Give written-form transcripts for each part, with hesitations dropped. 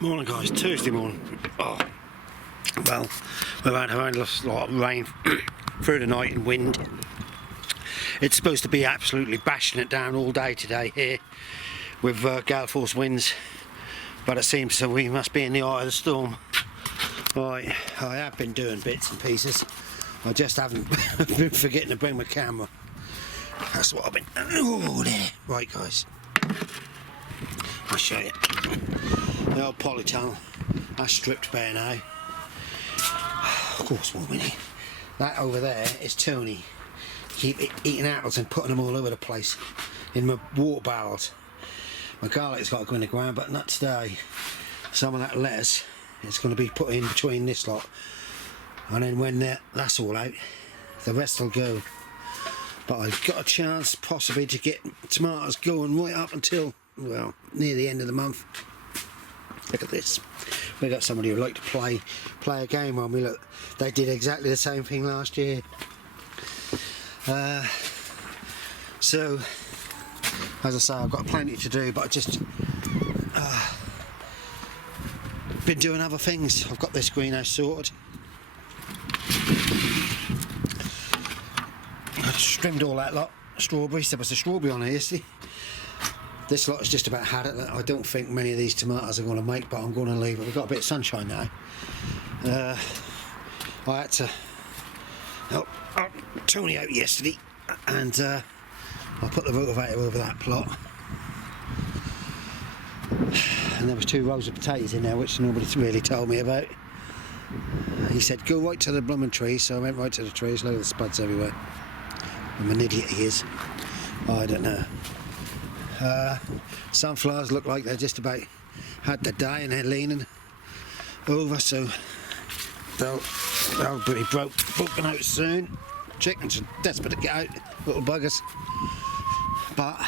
Morning guys, Tuesday morning. Oh, well, we've had a lot of rain through the night and wind. It's supposed to be absolutely bashing it down all day today here with gale force winds, but it seems so we must be in the eye of the storm. Right, I have been doing bits and pieces. I just haven't been forgetting to bring my camera. That's what I've been. Oh, there. Right, guys. I'll show you. The old polytunnel. That's stripped bare now. Of course, one minute. That over there is Tony. Keep eating apples and putting them all over the place in my water barrels. My garlic's got to go in the ground, but not today. Some of that lettuce is going to be put in between this lot, and then when that's all out, the rest will go. But I've got a chance possibly to get tomatoes going right up until, well, near the end of the month. Look at this. We got somebody who'd like to play a game on me. Look, they did exactly the same thing last year. So, as I say, I've got plenty to do, but I just been doing other things. I've got this greenhouse sorted. I trimmed all that lot. Strawberries. There was a strawberry on here yesterday. This lot has just about had it. I don't think many of these tomatoes are going to make, but I'm going to leave it. We've got a bit of sunshine now. I had to help Tony out yesterday, and I put the rotavator over that plot. And there was 2 rows of potatoes in there, which nobody's really told me about. He said, go right to the blooming trees, so I went right to the trees. Look at the spuds everywhere. I'm an idiot, he is. I don't know. Sunflowers look like they're just about had their day and they're leaning over, so they'll be broken out soon. Chickens are desperate to get out, little buggers. But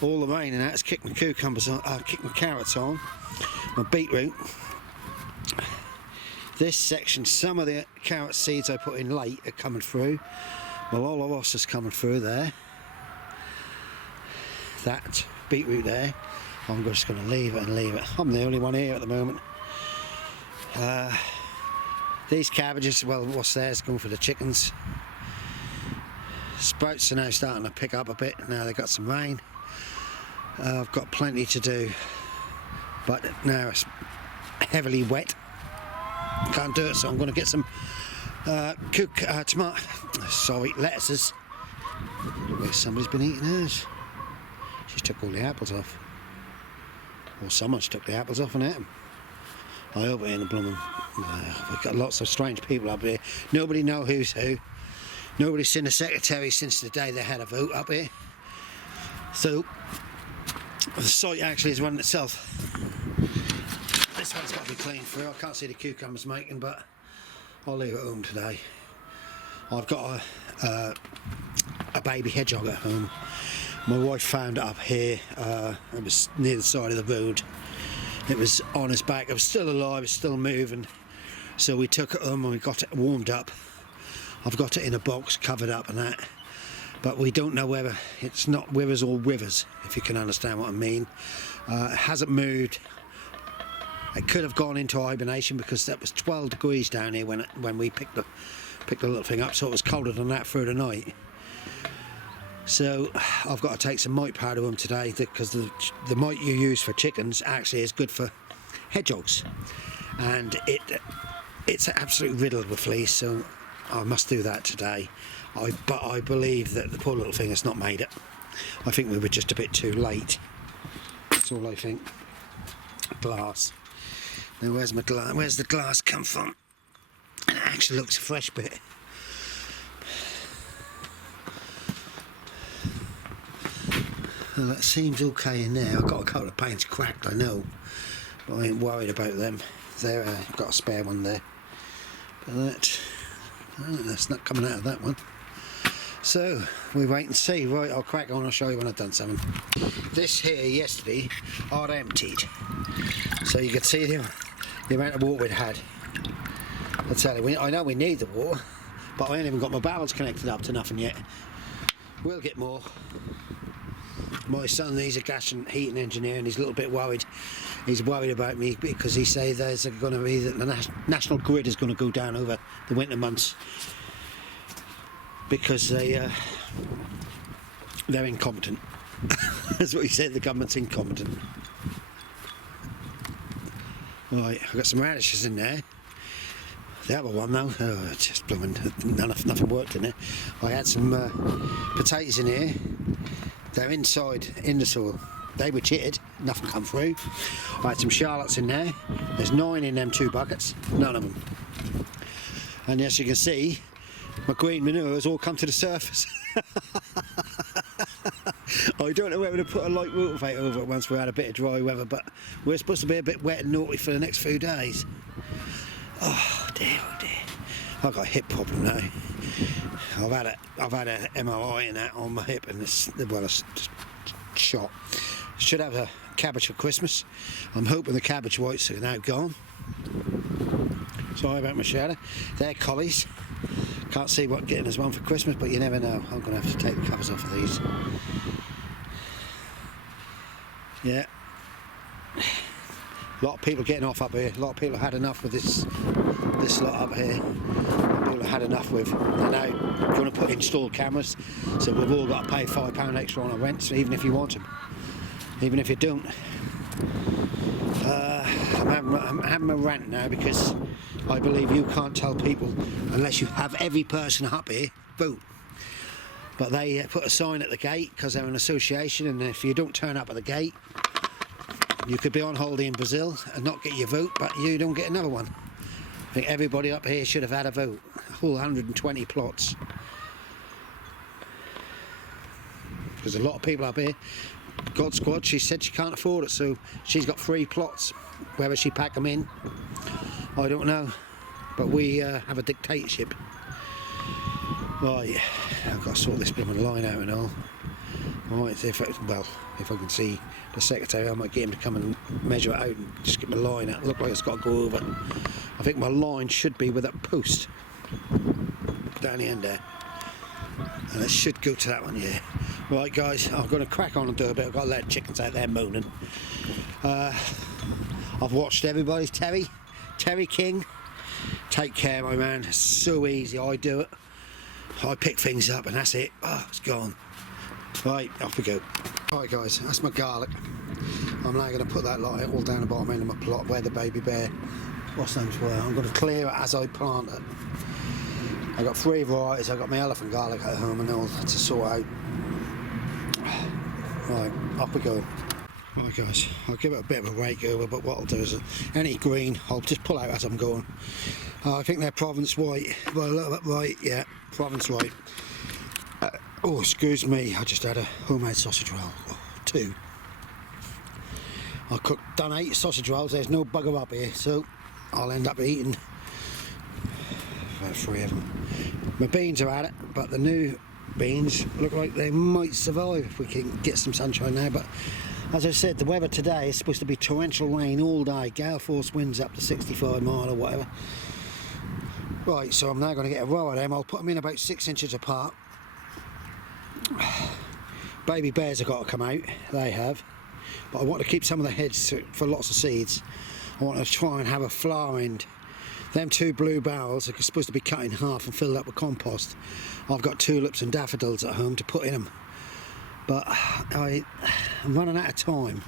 all the rain and that's kicked my cucumbers on, kicked my carrots on, my beetroot. This section, some of the carrot seeds I put in late are coming through. My Lolos is coming through there. That beetroot there, I'm just going to leave it and leave it. I'm the only one here at the moment. These cabbages, well, what's there is going for the chickens. Sprouts are now starting to pick up a bit now they've got some rain. I've got plenty to do, but now it's heavily wet. Can't do it, so I'm going to get some lettuces. Where somebody's been eating hers. She took all the apples off. Or someone's took the apples off and ate them. I hope it ain't a blooming. We've got lots of strange people up here. Nobody knows who's who. Nobody's seen a secretary since the day they had a vote up here. So, the site actually is running itself. This one's got to be cleaned through. I can't see the cucumbers making, but I'll leave it home today. I've got a baby hedgehog at home. My wife found it up here. It was near the side of the road. It was on its back. It was still alive. It's still moving. So we took it home and we got it warmed up. I've got it in a box, covered up and that. But we don't know whether it's not withers or withers, if you can understand what I mean. It hasn't moved. It could have gone into hibernation because that was 12 degrees down here when we picked the little thing up. So it was colder than that through the night. So I've got to take some mite powder home today because the mite you use for chickens actually is good for hedgehogs, and it's absolutely riddled with fleas. So I must do that today. But I believe that the poor little thing has not made it. I think we were just a bit too late. That's all I think. Glass. Now where's my glass? Where's the glass come from? It actually looks a fresh bit. Well, that seems okay in there. I've got a couple of paints cracked, I know, but I ain't worried about them. There, I've got a spare one there. But that's not coming out of that one. So we wait and see. Right, I'll crack on. I'll show you when I've done something. This here yesterday I'd emptied, so you can see the amount of water we'd had. I tell you, I know we need the water, but I ain't even got my barrels connected up to nothing yet. We'll get more. My son, he's a gas and heating engineer, and he's a little bit worried. He's worried about me because he says there's going to be the national grid is going to go down over the winter months because they're incompetent. That's what he said. The government's incompetent. Right, I've got some radishes in there. The other one though, oh, just blooming, nothing worked in it. I had some potatoes in here. They're inside in the soil. They were chitted, nothing come through. I had some shallots in there. There's 9 in them 2 buckets, none of them. And as you can see, my green manure has all come to the surface. I don't know whether to put a light cultivate over it once we had a bit of dry weather, but we're supposed to be a bit wet and naughty for the next few days. Oh dear, oh dear. I've got a hip problem now. I've had a MRI and that on my hip, and it's shot. Should have a cabbage for Christmas. I'm hoping the cabbage whites are now gone. Sorry about my shadow. They're collies. Can't see what getting us one for Christmas, but you never know. I'm going to have to take the covers off of these. Yeah. A lot of people getting off up here. A lot of people had enough with this lot up here. People have had enough with. They're now going to install cameras, so we've all got to pay £5 extra on our rents, even if you want them. Even if you don't. I'm having a rant now because I believe you can't tell people unless you have every person up here vote. But they put a sign at the gate because they're an association, and if you don't turn up at the gate, you could be on holiday in Brazil and not get your vote, but you don't get another one. I think everybody up here should have had a vote. A whole 120 plots. Because a lot of people up here, God Squad, she said she can't afford it, so she's got 3 plots. Whether she pack them in, I don't know. But we have a dictatorship. Right, I've got to sort this blooming line out and all. Right, if I can see the secretary, I might get him to come and measure it out and just get my line out. Look like it's got to go over. I think my line should be with that post down the end there, and it should go to that one, yeah. Right guys, I'm going to crack on and do a bit. I've got to let chickens out there moaning. I've watched everybody's Terry King. Take care, my man. It's so easy. I do it. I pick things up and that's it. Oh, it's gone. Right, off we go. Right guys, that's my garlic. I'm now going to put that light all down the bottom end of my plot where the baby bear, what's names were. I'm going to clear it as I plant it. I've got 3 varieties. I've got my elephant garlic at home and all to sort out. Right, off we go. Right guys, I'll give it a bit of a rake over, but what I'll do is any green I'll just pull out as I'm going. I think they're Provence white. Well, a little bit white, yeah, Provence white. Oh, excuse me, I just had a homemade sausage roll. Oh, 2. I done 8 sausage rolls. There's no bugger up here, so I'll end up eating about 3 of them. My beans are at it, but the new beans look like they might survive if we can get some sunshine now. But as I said, the weather today is supposed to be torrential rain all day, gale force winds up to 65 mile or whatever. Right, so I'm now going to get a row of them. I'll put them in about 6 inches apart. Baby bears have got to come out, they have, but I want to keep some of the heads for lots of seeds. I want to try and have a flower end. Them 2 blue barrels are supposed to be cut in half and filled up with compost. I've got tulips and daffodils at home to put in them, but I'm running out of time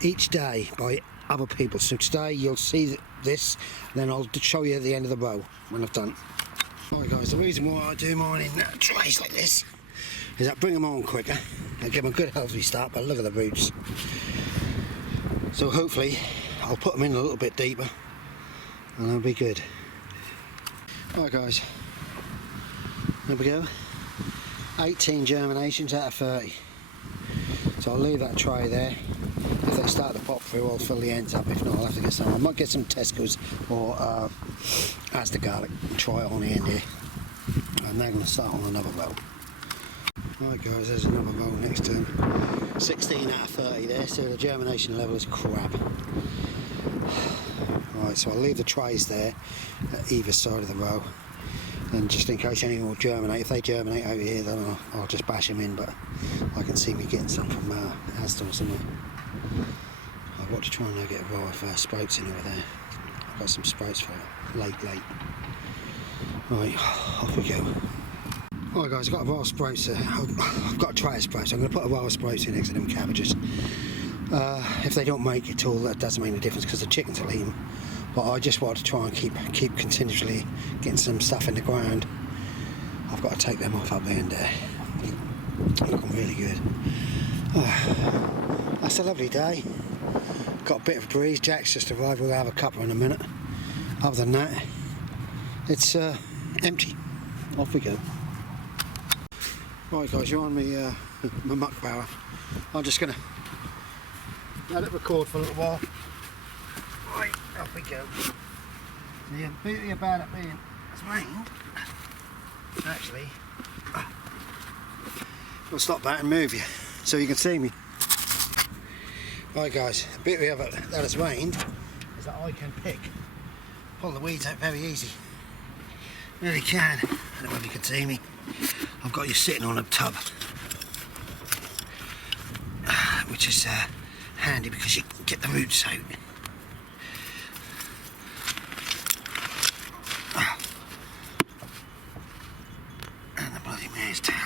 each day by other people. So today you'll see this, then I'll show you at the end of the row when I've done. Right guys, the reason why I do mine in trays like this is that bring them on quicker. I give them a good healthy start, but look at the roots. So hopefully I'll put them in a little bit deeper and they'll be good. Right guys, there we go. 18 germinations out of 30. So I'll leave that tray there. If they start to pop through, I'll fill the ends up. If not, I'll have to get some. I might get some Tesco's or Asda garlic and try it on the end here. And they're going to start on another row. Right guys, there's another row next to them. 16 out of 30 there, so the germination level is crap. Right, so I'll leave the trays there at either side of the row. And just in case any will germinate, if they germinate over here, then I'll just bash them in. But I can see me getting some from Asda or somewhere. I've got to try and get a row of sprouts in over there. I've got some sprouts for late. Right, off we go. Alright guys, I've got a row of sprouts. I've got a tray of sprouts. I'm going to put a row of sprouts in next to them cabbages. If they don't make it all, that doesn't make a difference because the chickens will eat them. But I just want to try and keep continuously getting some stuff in the ground. I've got to take them off up there and looking really good. That's a lovely day. Got a bit of a breeze. Jack's just arrived. We'll have a cuppa in a minute. Other than that, it's empty. Off we go. Right guys, you're on my muck barrow. I'm just going to let it record for a little while. Right, off we go. The beauty about it being it's rained, actually, I'll stop that and move you so you can see me. Right guys, the beauty of it that it's rained is that I can pull the weeds out very easy. Really can. I don't know if you can see me. I've got you sitting on a tub, which is handy because you can get the roots out. And the bloody mare's tail.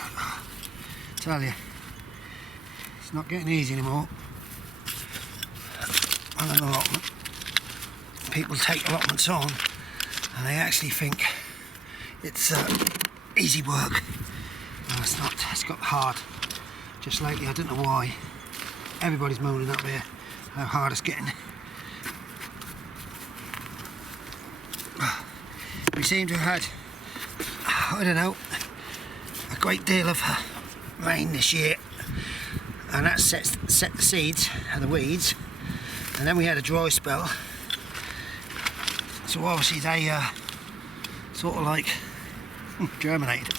Tell you, it's not getting easy anymore. On an allotment, people take allotments on and they actually think it's easy work. No, it's not. It's got hard. Just lately, I don't know why. Everybody's moaning up here how hard it's getting. We seem to have had, I don't know, a great deal of rain this year, and that set the seeds and the weeds. And then we had a dry spell, so obviously they sort of like germinated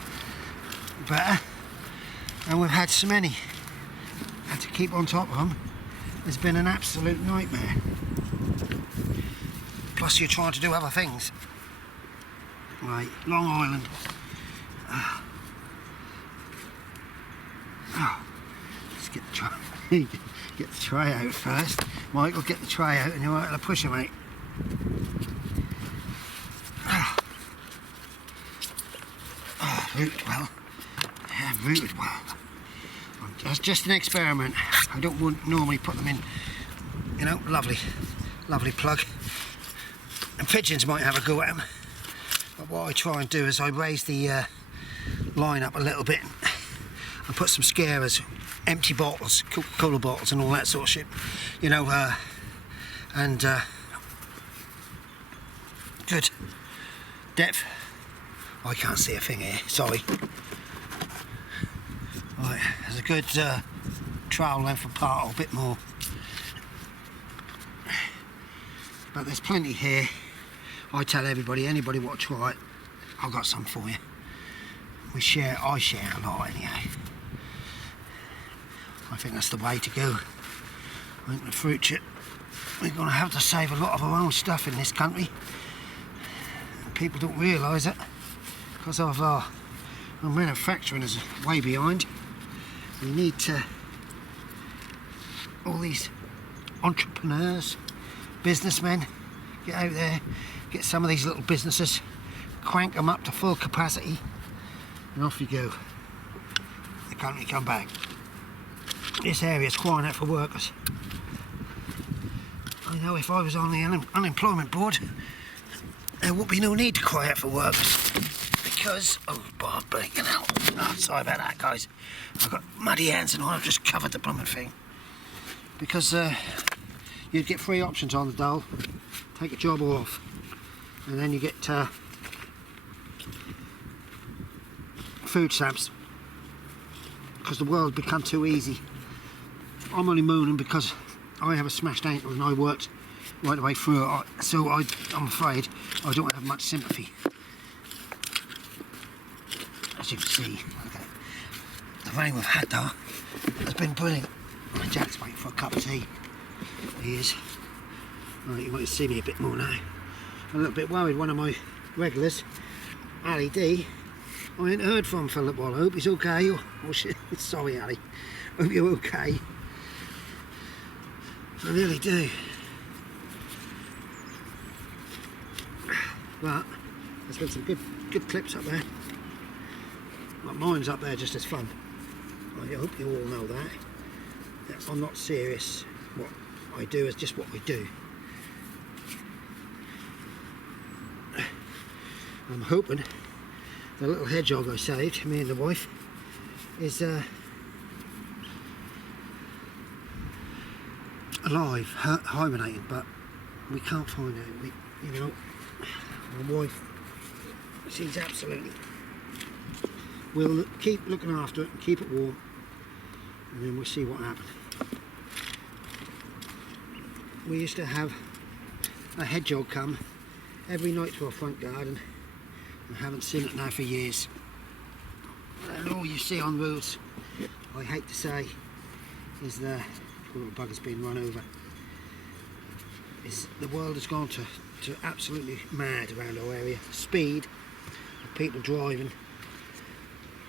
better, and we've had so many, had to keep on top of them. It's been an absolute nightmare. Plus you're trying to do other things. Right, Long Island. Let's get the tray. Get the tray out first. Michael, get the tray out and you're right to push it, mate. Rooted well. Yeah, rooted well. That's just an experiment. I don't normally put them in, you know, lovely plug. And pigeons might have a go at them. But what I try and do is I raise the line up a little bit and put some scarers, empty bottles, Coca-Cola bottles and all that sort of shit, you know, and good depth. I can't see a thing here, sorry. Right, there's a good trowel length apart, or a bit more. But there's plenty here. I tell everybody, anybody want to try it, I've got some for you. I share a lot anyhow. I think that's the way to go. I think the fruit chip, we're going to have to save a lot of our own stuff in this country. And people don't realise it because of our manufacturing is way behind. We need to, all these entrepreneurs, businessmen, get out there, get some of these little businesses, crank them up to full capacity, and off you go. The country come back. This area's crying out for workers. I know if I was on the unemployment board, there would be no need to cry out for workers. Because, oh, Bob, breaking out. Oh, sorry about that, guys. I've got muddy hands and I've just covered the plumbing thing. Because you'd get 3 options on the dole. Take a job off. And then you get food stamps. Because the world's become too easy. I'm only mooning because I have a smashed ankle and I worked right the way through it, so I'm afraid I don't have much sympathy. As you can see, okay. The rain we've had though has been brilliant. Jack's waiting for a cup of tea. He is. Right, you might see me a bit more now. I'm a little bit worried. One of my regulars, Ali D, I ain't heard from for a little while. I hope he's okay. Sorry, Ali. Hope you're okay. I really do. But there's been some good clips up there. Well, mine's up there just as fun. I hope you all know that. I'm not serious. What I do is just what I do. I'm hoping the little hedgehog I saved, me and the wife, is alive, hibernating, but we can't find it. You know, my wife, she's absolutely. We'll keep looking after it and keep it warm, and then we'll see what happens. We used to have a hedgehog come every night to our front garden. I haven't seen it now for years. And all you see on roads, I hate to say, is the little bugger's been run over. The world has gone to absolutely mad around our area. Speed of people driving,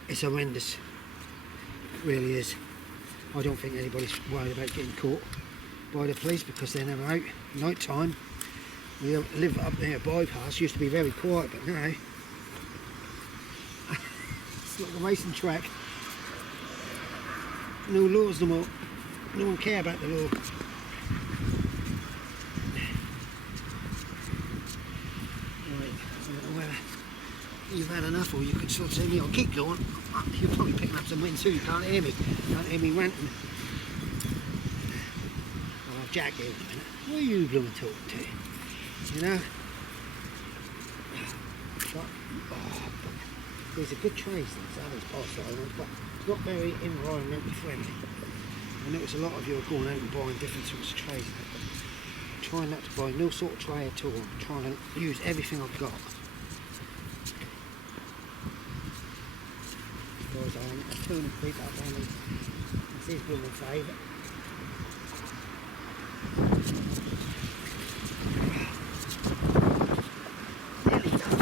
it's horrendous. It really is. I don't think anybody's worried about getting caught by the police because they're never out. Night time, we live up there, bypass, used to be very quiet, but now it's like a racing track. No laws no more. No one care about the law. Right, I don't know whether you've had enough or you could still see me. I'll keep going. You're probably picking up some wind too. You can't hear me. You can't hear me ranting. I'll have Jack here in a minute. Who are you blooming talking to? You know? But, these are good trees, these others past islands, but it's not very environmentally friendly. I notice a lot of you are going out and buying different sorts of trays. I'm trying not to buy no sort of tray at all. I'm trying to use everything I've got. Guys, I'm a tuning creep up on me. It's his blooming favourite. Nearly done.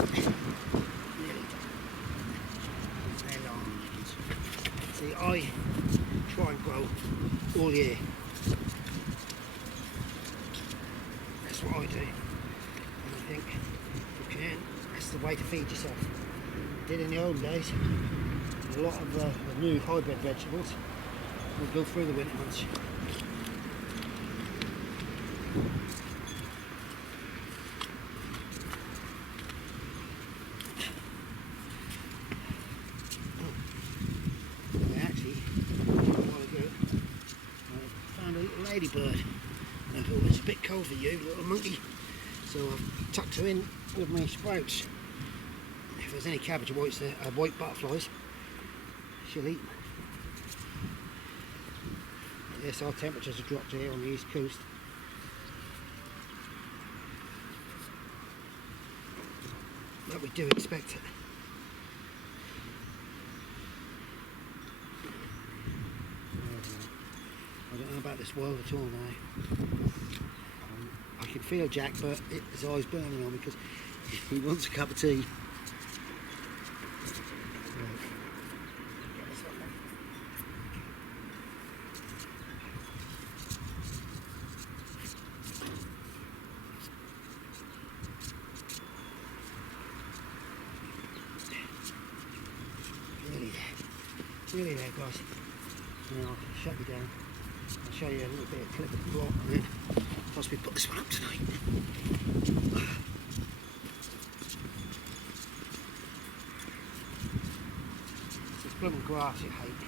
Nearly done. There are onions. See, I try and grow all year. That's what I do. And I think if you can, that's the way to feed yourself. I did in the old days. A lot of the new hybrid vegetables will go through the winter months. Actually, a while ago, I found a little ladybird. And I thought it's a bit cold for you, little monkey. So I've tucked her in with my sprouts. If there's any cabbage whites there, white butterflies, she'll eat them. Yes, our temperatures have dropped here on the east coast. But we do expect it. I don't know about this world at all now. I can feel Jack, but his eyes burning on me because he wants a cup of tea. Really there, guys. Now I'll shut you down. I'll show you a little bit of clip of the block and then possibly put this one up tonight. It's blooming grass you hate.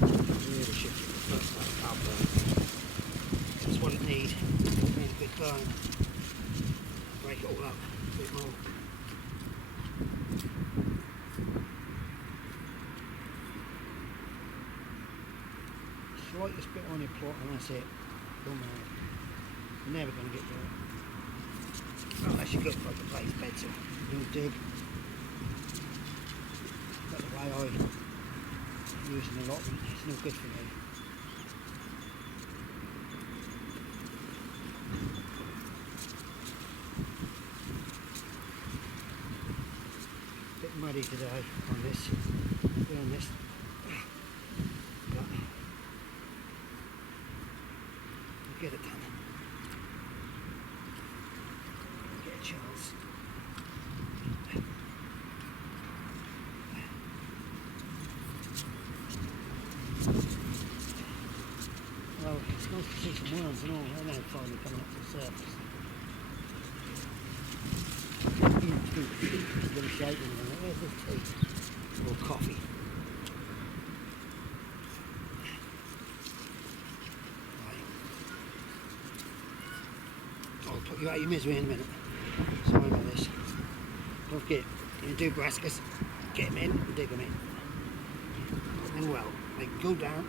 Really should get the first one up. That's what it needs. It needs a big burn. Break it all up a bit more. Slightest bit on your plot and that's it. Don't mind. You're never going to get there. Unless you look like a raised bed, so you'll dig. That's the way I using allotment, it's no good for me. Bit muddy today on this, doing this, but we'll get it done. Get a chance. Well, it's nice to see some worms and all, they're now finally coming up to the surface. It's a little shaking in there. Where's this tea? Or coffee? Right. I'll put you out of your misery in a minute. Sorry about this. Don't forget, you do brassicas, get them in and dig them in. And well, they can go down.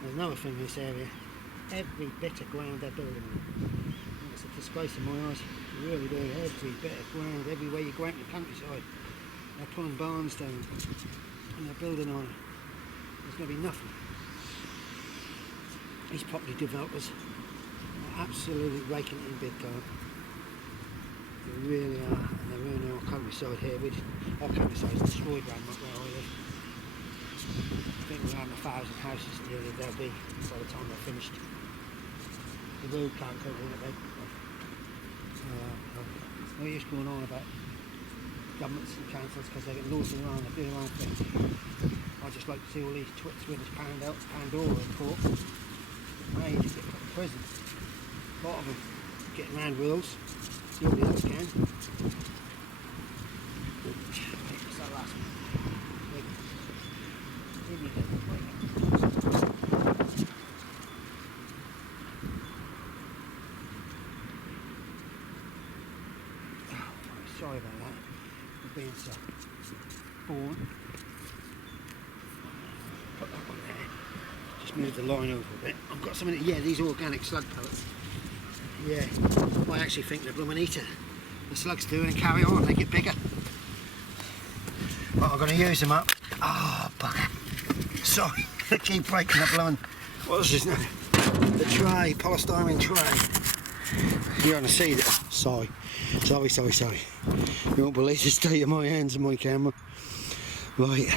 There's another thing in this area, every bit of ground they're building on. It's a disgrace in my eyes, you really do, every bit of ground, everywhere you go out in the countryside. They're pulling barns down and they're building on it. There's going to be nothing. These property developers are absolutely raking it in big time. They really are, and they're ruining our countryside here. Our countryside is destroyed round where I live. I think we're around 1,000 houses nearly there'll be by the time they're finished. The road can't cover all of it. No use going on about governments and councils because they get lost around, they do their own thing. I just like to see all these twits with this Pandora report. Hey, you get put in prison. A lot of them getting around rules. Nobody else can. What's that last one? Sorry about that. For being so boring. Put that one there. Just move the line over a bit. I've got something. Yeah, these organic slug pellets. Yeah, I actually think they're blooming eater. The slugs do and carry on. They get bigger. But I'm going to use them up. Ah, oh, bugger. Sorry, I keep breaking the blooming. What's this now? The tray, polystyrene tray. You're going to see that. Sorry. You won't believe the state of my hands and my camera. Right,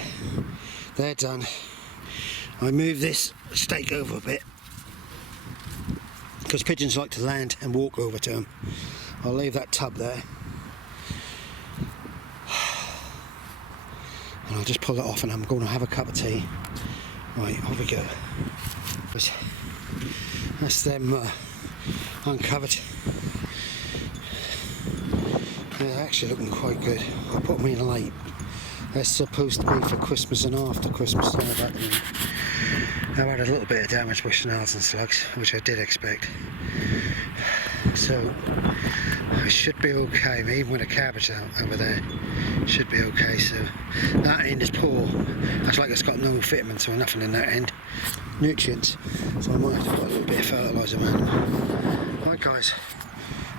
they're done. I move this stake over a bit because pigeons like to land and walk over to them. I'll leave that tub there and I'll just pull it off and I'm going to have a cup of tea. Right, off we go. That's them uncovered. They're actually looking quite good. I put them in late. They're supposed to be for Christmas and after Christmas. I've had a little bit of damage with snails and slugs, which I did expect. So it should be okay, even with a cabbage out over there. It should be okay. So that end is poor. That's like it's got no vitamins or nothing in that end. Nutrients. So I might have to put a little bit of fertiliser around them. Right guys,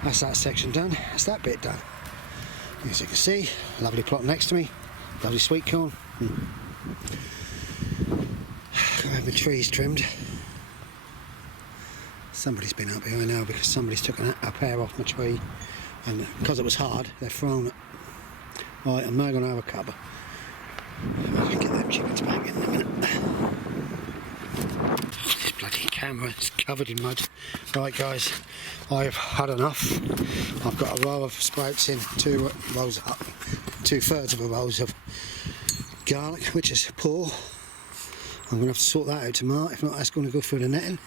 that's that section done. That's that bit done. As you can see, lovely plot next to me, lovely sweet corn. I have my trees trimmed. Somebody's been up here now because somebody's took a pear off my tree, and because it was hard, they've thrown it. Right, I'm now going to have a cuppa. I can get them chickens back in a minute. This bloody camera is covered in mud. Right guys, I've had enough. I've got a row of sprouts in, 2 rows up, 2/3 of a rows of garlic, which is poor. I'm going to have to sort that out tomorrow, if not that's going to go through the netting.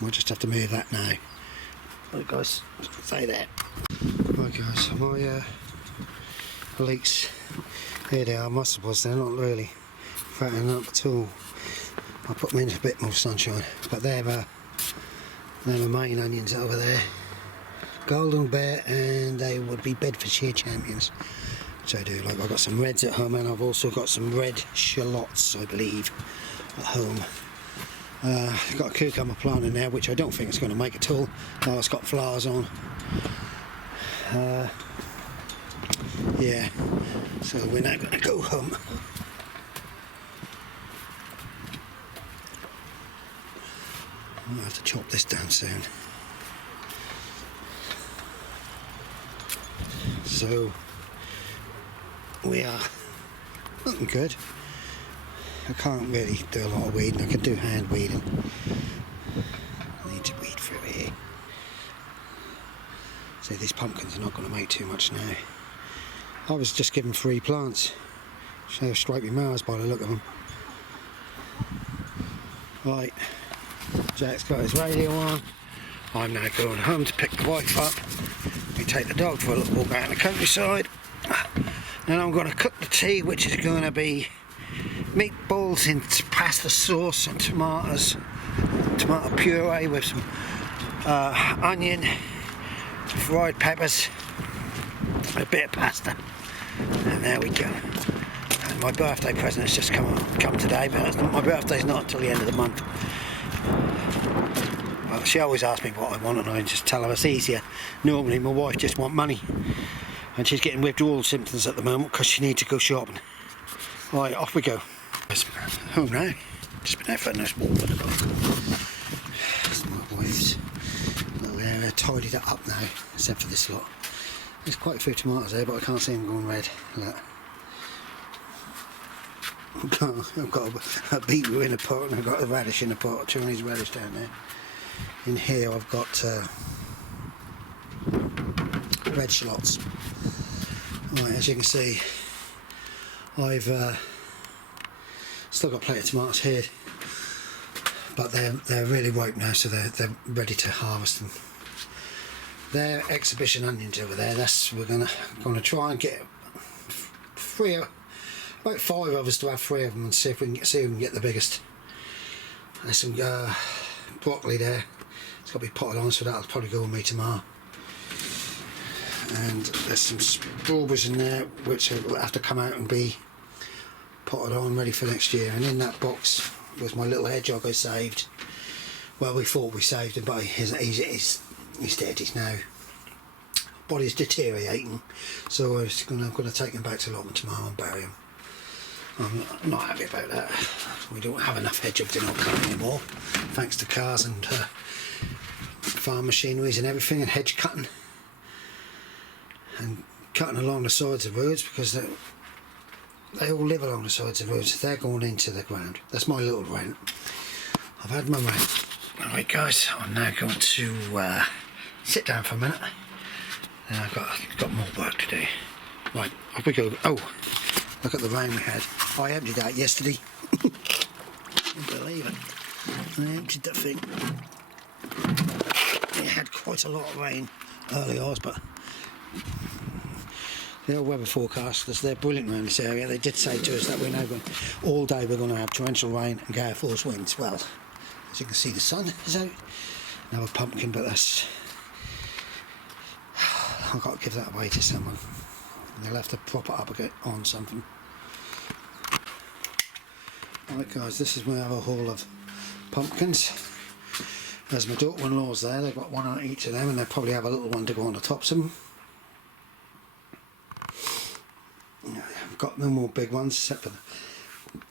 Might just have to move that now. Right guys, stay there. Right guys, my leeks, here they are, muscles, they're not really fattening up at all. I'll put them in a bit more sunshine, but they're my main onions over there. Golden Bear, and they would be Bedfordshire champions. which I do. Like, I've got some reds at home, and I've also got some red shallots, I believe, at home. I've got a cucumber plant in there, which I don't think it's going to make at all. Oh, it's got flowers on. Yeah, so we're now going to go home. I'll have to chop this down soon. So we are looking good. I can't really do a lot of weeding. I can do hand weeding. I need to weed through here. See, these pumpkins are not going to make too much now. I was just given 3 plants. So stripy mowers by the look of them. Right, Jack's got his radio on. I'm now going home to pick the wife up. We take the dog for a little walk out in the countryside. And I'm going to cook the tea, which is going to be meatballs in pasta sauce and tomatoes, tomato puree with some onion, fried peppers, a bit of pasta, and there we go. And my birthday present has just come today, but my birthday's not until the end of the month. Well, she always asks me what I want, and I just tell her it's easier. Normally my wife just wants money, and she's getting withdrawal symptoms at the moment because she needs to go shopping. Right, off we go. Home now. Just been out for a nice walk with the dog. It's my wife's little area. Tidied it up now, except for this lot. There's quite a few tomatoes there, but I can't see them going red. Look. I've got a beetroot in a pot, and I've got a radish in a pot, Chinese radish down there. In here I've got red shallots. Right, as you can see, I've still got plenty of tomatoes here, but they're really ripe now, so they're ready to harvest them. They're exhibition onions over there. We're gonna try and get about 5 of us to have 3 of them, and see if we can get the biggest. There's some broccoli there. It's got to be potted on, so that'll probably go with me tomorrow. And there's some strawberries in there, which will have to come out and be potted on, ready for next year. And in that box was my little hedgehog I saved. Well, we thought we saved him, but he's dead. He's now, body's deteriorating, so I'm going to take him back to Allotment tomorrow and bury him. I'm not happy about that. We don't have enough hedgehogs in our garden anymore, thanks to cars and farm machineries and everything, and hedge cutting and cutting along the sides of roads, because they all live along the sides of roads. They're going into the ground. That's my little rant. I've had my rant. Alright guys, I'm now going to sit down for a minute, and I've got more work to do. Right, off we go. Oh, look at the rain we had. I emptied that yesterday. Can't believe it. I emptied that thing. It had quite a lot of rain early hours, but the old weather forecasters, they're brilliant around this area. They did say to us that we're now going, all day we're going to have torrential rain and gale force winds. Well, as you can see, the sun is out. Another pumpkin, but that's, I've got to give that away to someone. They'll have to prop it up again on something. Right guys, this is my other haul of pumpkins. There's my daughter-in-law's there. They've got one on each of them, and they'll probably have a little one to go on the tops of them. I've got no more big ones except for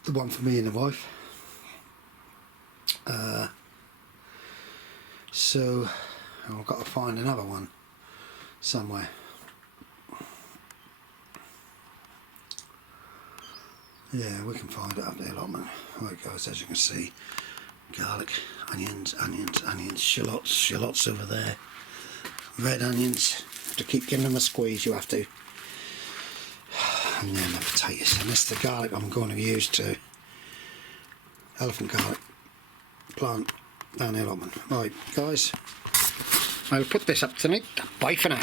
the one for me and the wife. So I've got to find another one somewhere. Yeah, we can find it up the allotment. Right guys, as you can see, garlic, onions, shallots over there, red onions. To keep giving them a squeeze, you have to. And then the potatoes, and this is the garlic I'm going to use to elephant garlic plant down the allotment. Right guys, I'll put this up tonight. Bye for now.